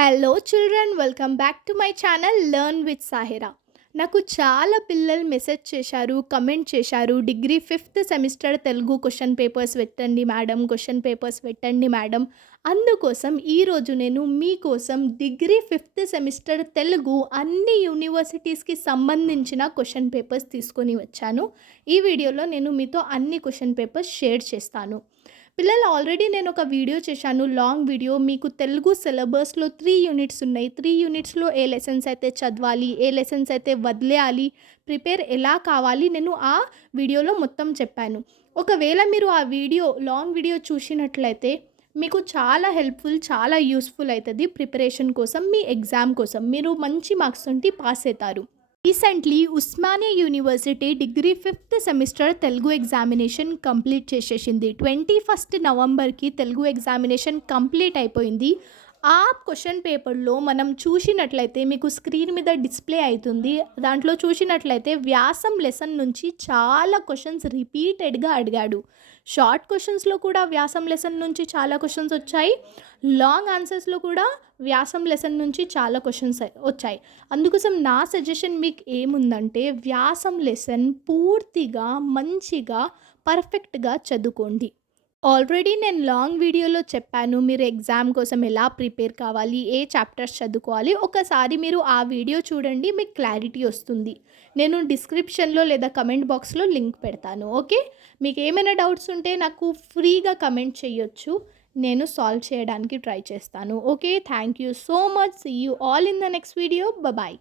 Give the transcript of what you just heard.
Hello children, welcome back to my channel learn with Sahira. నాకు చాలా పిల్లలు మెసేజ్ చేశారు, కమెంట్ చేశారు. Degree 5th semester Telugu question papers పెట్టండి మేడం, క్వశ్చన్ పేపర్స్ పెట్టండి మేడం. అందుకోసం ఈరోజు నేను మీకోసం డిగ్రీ 5th సెమిస్టర్ తెలుగు అన్ని యూనివర్సిటీస్కి సంబంధించిన క్వశ్చన్ పేపర్స్ తీసుకొని వచ్చాను. ఈ వీడియోలో నేను మీతో అన్ని క్వశ్చన్ పేపర్స్ షేర్ చేస్తాను. పిల్లలు, ఆల్రెడీ నేను ఒక వీడియో చేశాను, లాంగ్ వీడియో. మీకు తెలుగు సిలబస్లో 3 యూనిట్స్ ఉన్నాయి. 3 యూనిట్స్లో ఏ లెసన్స్ అయితే చదవాలి, ఏ లెసన్స్ అయితే వదిలేయాలి, ప్రిపేర్ ఎలా కావాలి, నేను ఆ వీడియోలో మొత్తం చెప్పాను. ఒకవేళ మీరు ఆ లాంగ్ వీడియో చూసినట్లయితే మీకు చాలా హెల్ప్ఫుల్, చాలా యూస్ఫుల్ అవుతుంది ప్రిపరేషన్ కోసం, మీ ఎగ్జామ్ కోసం. మీరు మంచి మార్క్స్ తోటి పాస్ అవుతారు. Recently Osmania university degree 5th semester Telugu examination complete చేసేసింది. 21 నవంబర్కి తెలుగు ఎగ్జామినేషన్ కంప్లీట్ అయిపోయింది. ఆ క్వశ్చన్ పేపర్లో మనం చూసినట్లయితే మీకు స్క్రీన్ మీద డిస్ప్లే అవుతుంది. దాంట్లో చూసినట్లయితే వ్యాసం లెసన్ నుంచి చాలా క్వశ్చన్స్ రిపీటెడ్గా అడిగాడు. షార్ట్ క్వశ్చన్స్లో కూడా వ్యాసం లెసన్ నుంచి చాలా క్వశ్చన్స్ వచ్చాయి. లాంగ్ ఆన్సర్స్లో కూడా వ్యాసం లెసన్ నుంచి చాలా క్వశ్చన్స్ వచ్చాయి. అందుకోసం నా సజెషన్ మీకు ఏముందంటే, వ్యాసం లెసన్ పూర్తిగా మంచిగా పర్ఫెక్ట్గా చదువుకోండి. ఆల్రెడీ నేను లాంగ్ వీడియోలో చెప్పాను, మీరు ఎగ్జామ్ కోసం ఎలా ప్రిపేర్ కావాలి, ఏ చాప్టర్స్ చదువుకోవాలి. ఒకసారి మీరు ఆ వీడియో చూడండి, మీకు క్లారిటీ వస్తుంది. నేను డిస్క్రిప్షన్లో లేదా కమెంట్ బాక్స్లో లింక్ పెడతాను. ఓకే, మీకు ఏమైనా డౌట్స్ ఉంటే నాకు ఫ్రీగా కమెంట్ చేయొచ్చు, నేను సాల్వ్ చేయడానికి ట్రై చేస్తాను. Okay, thank you so much. See you all in the next video. Bye.